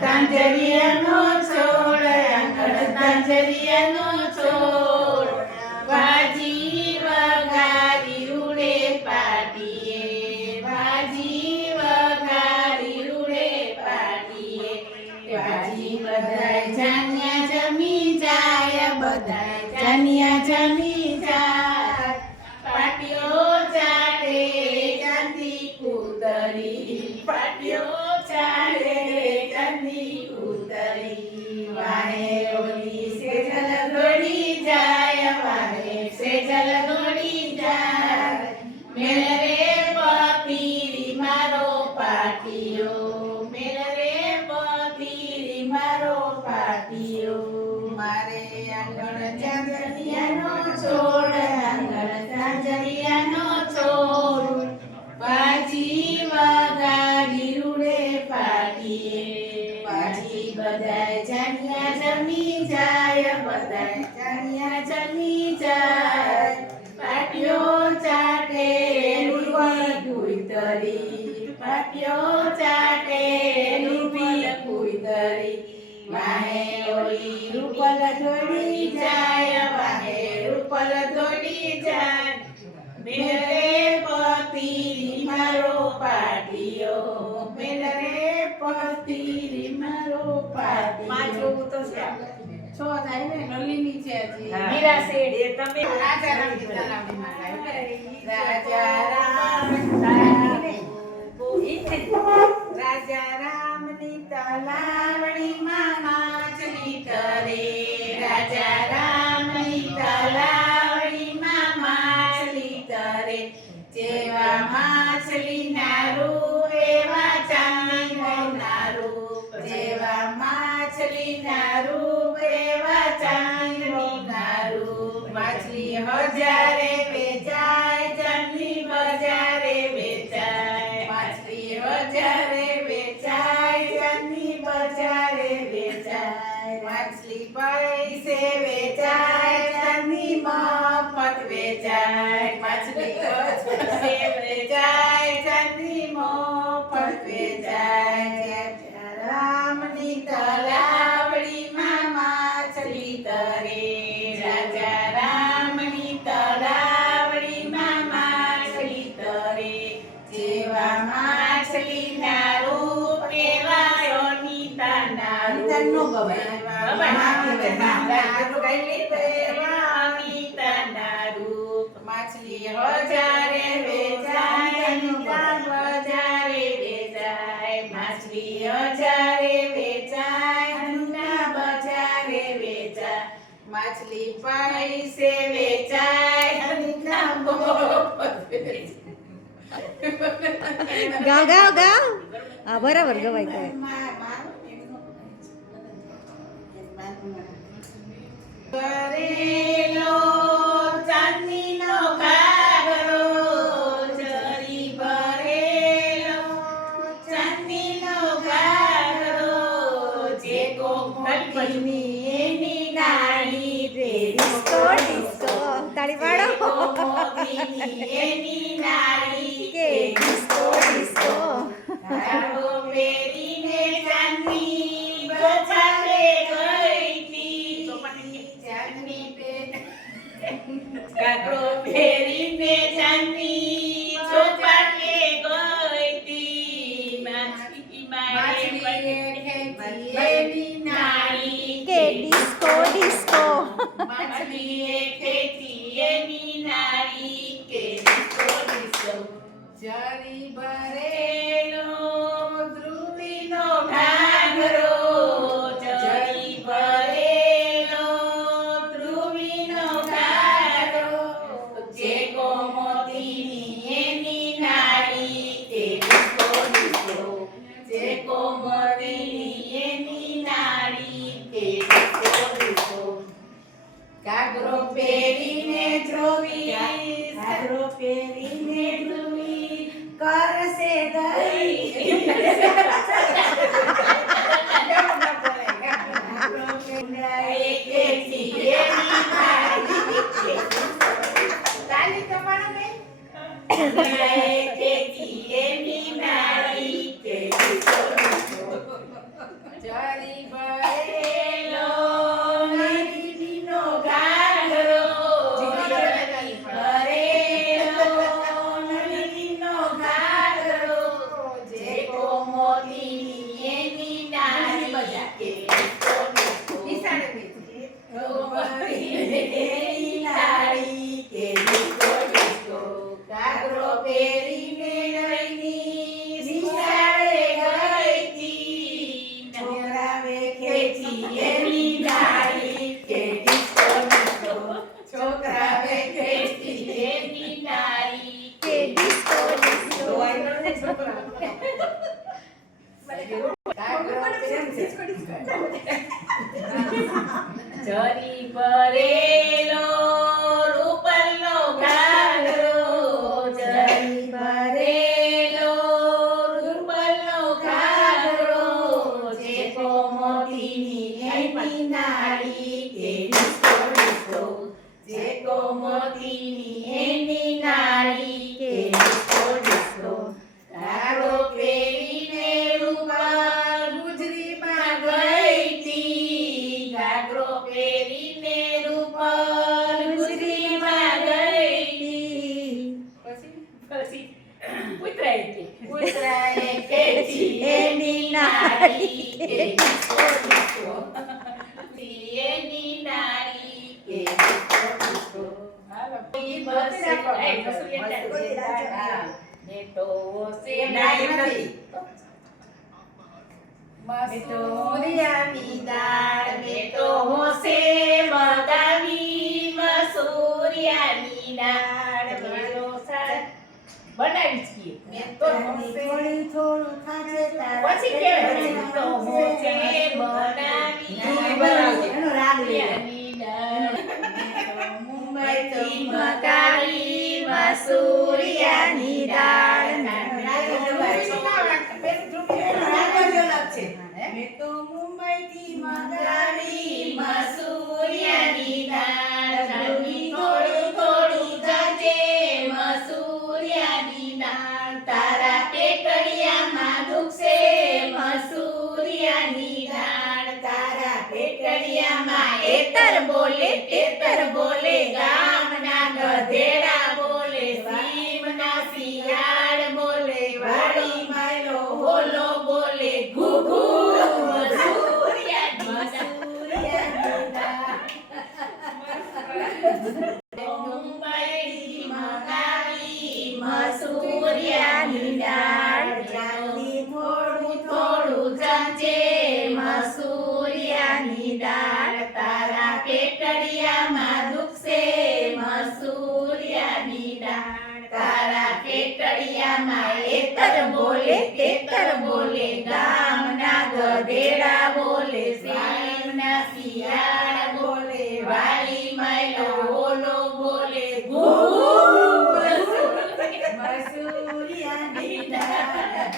તાંજરિયાનો છોડ આંગણ તાંજરિયાનો છોડ વાજી વગારી રૂડે પાટીએ વાજી વગારી રૂડે પાટીએ વાજી બધાય જાન્યા જમી જાય બધાય જાન્યા જમી જાય પાટીઓ ચાટે ચાંદી કુતરી પાટીઓ ચાટે ચાંદી કુતરી વાહે ઓલી સેજલ દોડી જાય વાહે સેજલ દોડી જાય મેલ રે પતીરી મારો પાટીઓ મેલ રે પતીરી મારો પાટીઓ મારે આંગણ ચાંદરિયાનો છોડ આંગણ ચાંદરિયાનો છોડ બાજી વગાડી રૂડે પાટીએ બાજી બધાય જાન્યા જમી જાય બધાય જાન્યા જમી જાય પાટીઓ ચાટે રૂપલ કુઈતરી પાટીઓ ચાટે રૂપલ કુઈતરી વાહે ઓલી રૂપલ દોડી જાય વાહે રૂપલ દોડી જાય મેરે પતિરી મારો પાટીઓ મેરે પતિરી મારો પાટીઓ પાંચમું તો છે છો થાય ને નલિની છે હજી મીરા શેઠ એ તમે રાજા રામ રાજા રામની તલાવડી માં માછલી તરે રાજા રામની તલાવડી માં માછલી તરે જેવા માછલી ના રૂપ એવા ચાંદી ના રૂપ જેવા માછલી ના રૂપ એવા ચાંદી ના રૂપ માછલી હજારે વેચાય ચાંદી બજારે વેચાય માછલી હજારે વેચાય ચાંદી બજારે વેચાય માછલી પૈસે વેચાય ચાંદી મફત વેચાય માછલી પૈસે વેચાય ચાંદી મફત વેચાય રામની તલાવડી માં માછલી તરે રાજા રામની તલાવડી માં માછલી તરે જેવા માછલી ના રૂપ એવા અનિતા ના રૂપ નો માછલી હજારે વેચાય અનિતા બજારે વેચાય માછલી હજારે વેચાય અનિતા બજારે વેચાય માછલી પૈસે વેચાય અનિતા મફત વેચાય ગાવ ગાવ ગાવ હા બરાબર ગવાય ગવાય કરેલો ચાંદીનો ઘાઘરો જરી ભરેલો ચાંદીનો ઘાઘરો જે કોમળની એની ડાળી રે ડિસ્કો ડિસ્કો તાળી પાડો એની ડાળી કે ડિસ્કો ડિસ્કો ઘાઘરો પહેરીને ચાંદની બજારે ગઈ તી ચાંદની ઘાઘરો પહેરીને ચાંદની ચોપાટે ગઈ તી માછલી એની નાળી કે ડિસ્કો ડિસ્કો માછલીએ ખેતી એની નાળી કે ડિસ્કો ડિસ્કો જરી ભરેલો ધ્રુવીનો ઘાઘરો જરી ભરેલો ધ્રુવીનો ઘાઘરો જે કોમોદીની એની નાળી કે ડિસ્કો ડિસ્કો જે કોમોદીની એની નાળી કે ડિસ્કો ડિસ્કો ઘાઘરો પહેરીને ધ્રુવી ઘાઘરો પહેરીને ધ્રુવી કરશે દઈ ચરી ભરેલો નદીનો ઘાઘરો ચરી ભરેલો નદીનો ઘાઘરો જે કોમોદીની એની નારી કે નિશાળે એની નારી કે ડિસ્કો ડિસ્કો ઘાઘરો પહેરીને રહીની નિશાળે ગઈ તી છોકરાએ ખેંચી એની નારી કે ડિસ્કો ડિસ્કો છોકરાએ ખેંચી એની નારી કે ડિસ્કો ડિસ્કો ચરી ભરેલો રૂપલનો ઘાઘરો ચરી ભરેલો રૂપલનો ઘાઘરો જે કોમોદીની એની નારી કે ડિસ્કો ડિસ્કો જે કોમોદીની એની નારી કે ડિસ્કો ડિસ્કો ઘાઘરો પહેરીને રૂપલ ગુજરીમાં ગઈ તી ઘાઘરો પહેરીને રૂપલ ગુજરીમાં ગઈ તી પછી પુત્રાએ ખેંચી એની નારી કે ડિસ્કો ડિસ્કો એની નારી કે ડિસ્કો ડિસ્કો હાલો ઈ બસ ને તો સે નથી મસૂરિયાની દાળ ને તો હોશે બદામી મસૂરિયાની દાળ મેલો સાર બનાવી છીએ મેં તો થોડું થોડું ખાજે પછી કેવું તો હોશે બનાવી મસૂરિયાની દાળ મુંબઈથી મકાવી મસૂરિયાની દાળ મેં તો મુંબઈથી મંગાવી મસૂરિયાની દાળ થોડું થોડું જાજે મસૂરિયાની દાળ તારા પેટડિયામાં દુખશે મસૂરિયાની દાળ તારા પેટડિયામાં એતર બોલે ગામના ગધેડા બોલે સીમના શિયાળ બોલે વાડી માયલો હોલો બોલે ઘુઘુ મુંબઈથી મંગાવી મસૂરિયાની દાળ જલ્દી થોડું થોડું જાજે મસૂરિયાની દાળ તારા પેટડિયામાં દુખશે મસૂરિયાની દાળ તારા પેટડિયામાં એતર બોલે ગામના ગધેડા બોલે સીમના શિયાળ બોલે વાલી માયલો ઓલો બોલે મસૂરિયાની દાળ